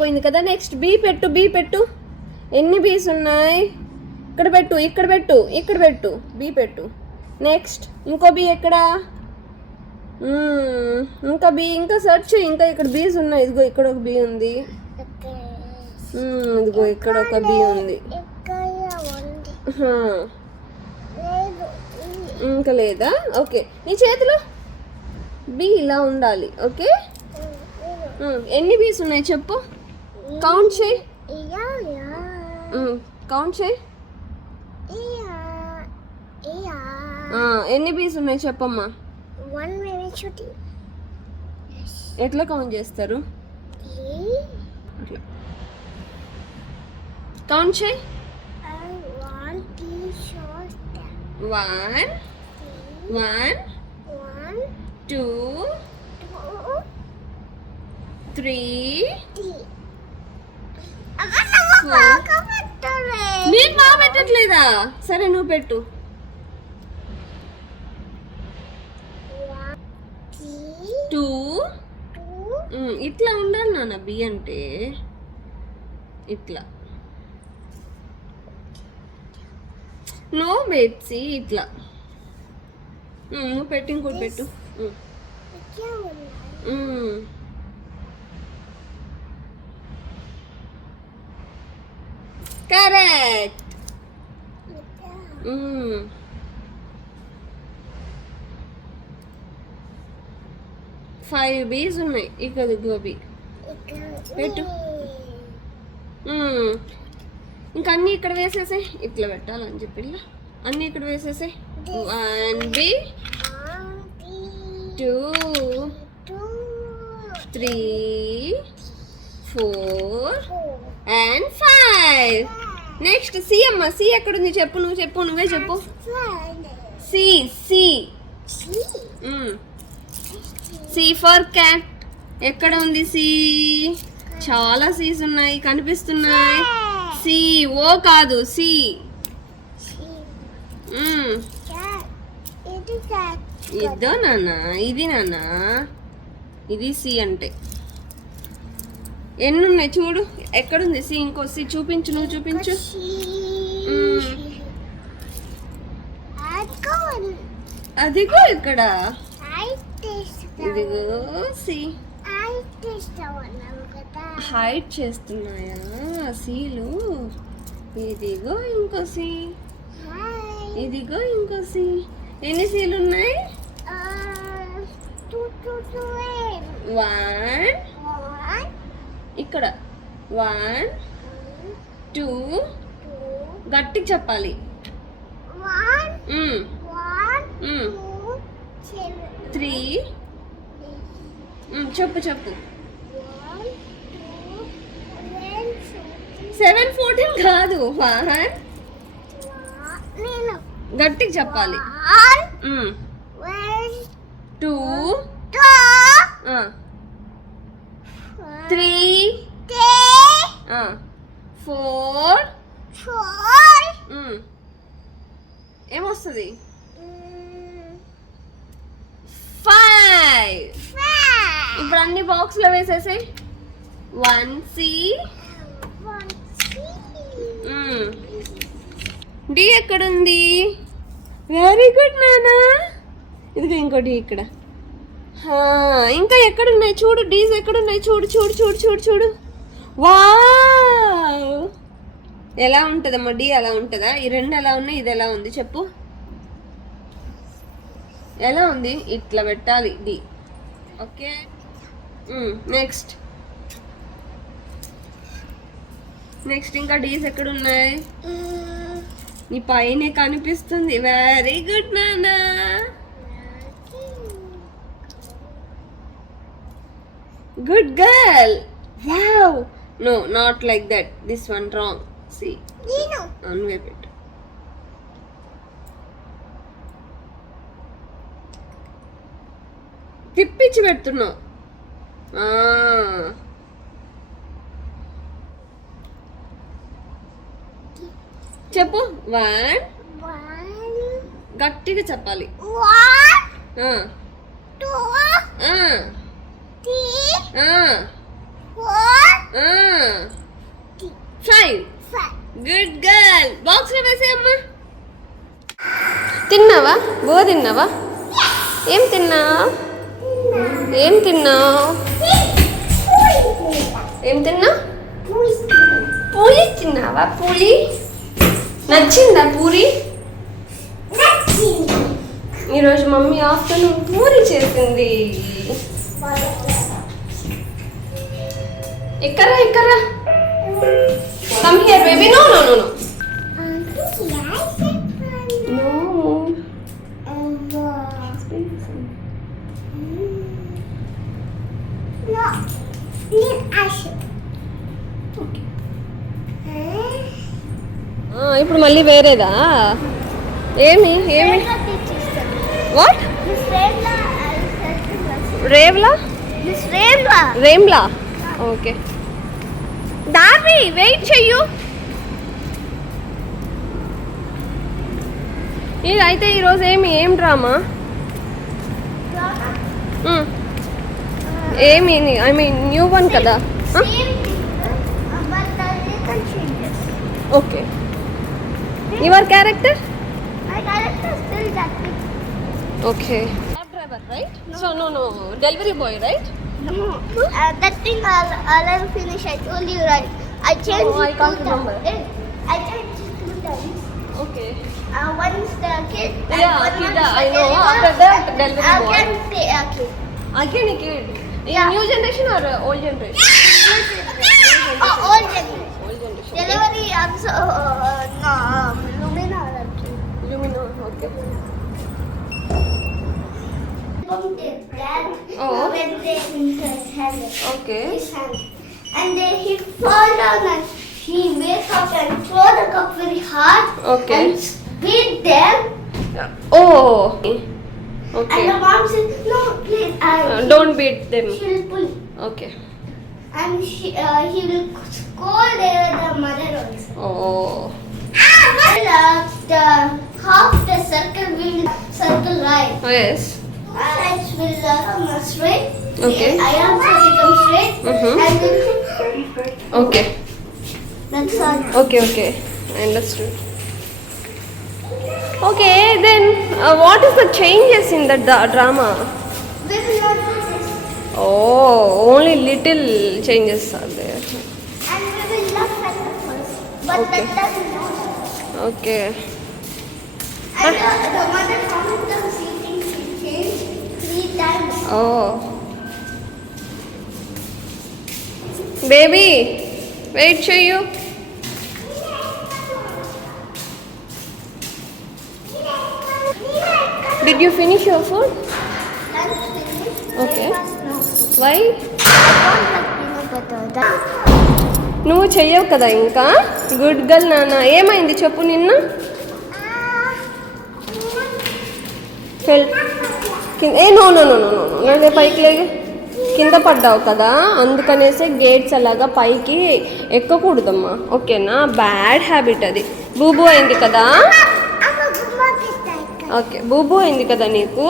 అయిపోయింది కదా. Next be పెట్టు. ఎన్ని బీస్ ఉన్నాయి? ఇక్కడ పెట్టు. బీ పెట్టు. నెక్స్ట్ ఇంకో బీ ఎక్కడ? ఇంకా సెర్చ్ చేయి. ఇంకా ఇక్కడ బీస్ ఉన్నాయి. ఇదిగో ఇక్కడ ఒక బీ ఉంది. ఇదిగో ఇక్కడ ఒక బీ ఉంది. ఇంకా లేదా? ఓకే, నీ చేతిలో బీ ఇలా ఉండాలి. ఓకే, ఎన్ని బీస్ ఉన్నాయి చెప్పు. కౌంట్ చేయి. ఎన్ని బీస్ ఉన్నాయి చెప్పమ్మా. ఎట్లా కౌంట్ చేస్తారు? కౌంట్ చేయి. 1 2 3 నేను బాగా పెట్టట్లేదా? సరే నువ్వు పెట్టు. 2 ఇట్లా ఉండాలి నాన్న. బి అంటే ఇట్లా. నో బెట్సి ఇట్లా. నువ్వు పెట్టి ఇంకోటి పెట్టు. కరెక్ట్. 5 బీస్ ఉన్నాయి. ఇక్కడ గోబీ పెట్టు. ఇంకా అన్నీ ఇక్కడ వేసేసే. ఇట్లా పెట్టాలని చెప్పి అన్నీ ఇక్కడ వేసేసే. 1 బీ 2 3 4 and 5. నెక్స్ట్ సి అమ్మ. సి ఎక్కడుంది చెప్పు. నువ్వే చెప్పు. C for cat. ఎక్కడ ఉంది సి? చాలా సీస్ ఉన్నాయి కనిపిస్తున్నాయి. సి ఓ కాదు, సి. ఇద్దో నాన్న, ఇది నాన్న, ఇది సి అంటే. ఎన్ని ఉన్నాయి చూడు. ఎక్కడుంది సి? ఇంకో సి చూపించు. నువ్వు చూపించు. అదిగో ఇక్కడ. ఇదిగో సి. Height చేస్తున్నాయా seal? ఇదిగో ఇంకో సి. ఎన్ని సీలు ఉన్నాయి? 1 ఇక్కడ 1 2 గట్టిగా చెప్పాలి. 3 చెప్పు 7 14 కాదు. 1 గట్టిగా చెప్పాలి. 2 3 4 ఏమొస్తుంది? 5. ఇప్పుడు అన్ని బాక్స్ లో వేసేసి 1 సి. డి ఎక్కడుంది? వెరీ గుడ్ నానా. ఇదిగో ఇంకోటి ఇక్కడ. ఇంకా ఎక్కడున్నాయి చూడు. డీస్ ఎక్కడున్నాయి చూడు. వావ్, ఎలా ఉంటుందమ్మా డి? అలా ఉంటుందా? ఈ రెండు ఎలా ఉన్నాయి? ఇది ఎలా ఉంది చెప్పు. ఎలా ఉంది? ఇట్లా పెట్టాలి డి. ఓకే, నెక్స్ట్ ఇంకా డీస్ ఎక్కడున్నాయి? నీ పైనే కనిపిస్తుంది. వెరీ గుడ్ నానా. Good girl. Wow. No, not like that. This one wrong. C అన్వే పెట్టు. తిప్పించి పెడుతున్నావు. చెప్పు. 1 గట్టిగా చెప్పాలి. 2 3 4 ఫైవ్. Good girl. బాక్స్ లో వేసేయమ్మా. తిన్నావా? తిన్నావా? ఏం తిన్నావు? ఏం తిన్నావు? ఏం తిన్నా? పూరి తిన్నావా? పూరి నచ్చిందా? పూరి ఈరోజు మమ్మీ ఆఫ్టర్నూన్ పూరి చేసింది. ఎక్కరా ఎక్కరా. Come here baby. No no no no. ఇప్పుడు మళ్ళీ వేరేదా? ఏమి ఏమి? వాట్? రేవ్లా? రేమ్లా. ఓకే దావి వెయిట్ చెయ్యు. ఇది అయితే ఈరోజు ఏం డ్రామా? ఏమి ఐ మీన్ న్యూ వన్ కదా? Okay. Your character? Okay. Cab driver, right? So no. Delivery boy, right? No. That thing I'll finish. I told you, right? I changed. I can't remember. I changed it 2 times. Okay. Once the kid. Yeah, kid. I know. After that, delivery boy. Again, kid. Again a kid. In Yeah. new generation or old generation? Old generation. Old generation. Delivery also. No. Lumina. Lumino. Okay. Oh. When they had it. Okay. His hand. And then he fall down and he wake up and throw the cup very hard. Okay. And beat them. Oh. And Okay. the mom said, no, please. Don't beat them. She'll pull. Okay. And he will scold the mother also. Oh. And the half the circle will circle right. Oh yes. Sides will come straight. Okay. I also become straight. And then Okay. that's all. Okay. I understood. Okay, then what is the changes in the drama? We will not do this. Oh, only little changes are there. And we will laugh at the first. But Okay. that doesn't know. Okay. And the mother comes down sleeping, she changed 3 times. Oh. Baby, wait for you. Did you finish your food? Lunch finished. Okay. Breakfast, no. Why? I don't like peanut butter. నువ్వు చెయ్యవు కదా ఇంకా. Good girl నాన్న. ఏమైంది చెప్పు నిన్న? No అదే పైకి లేగి కింద పడ్డావు కదా, అందుకనేసి గేట్స్ అలాగా పైకి ఎక్కకూడదమ్మా. ఓకేనా? బ్యాడ్ హ్యాబిట్ అది. బూబు అయింది కదా. ఓకే, బూబు అయింది కదా నీకు.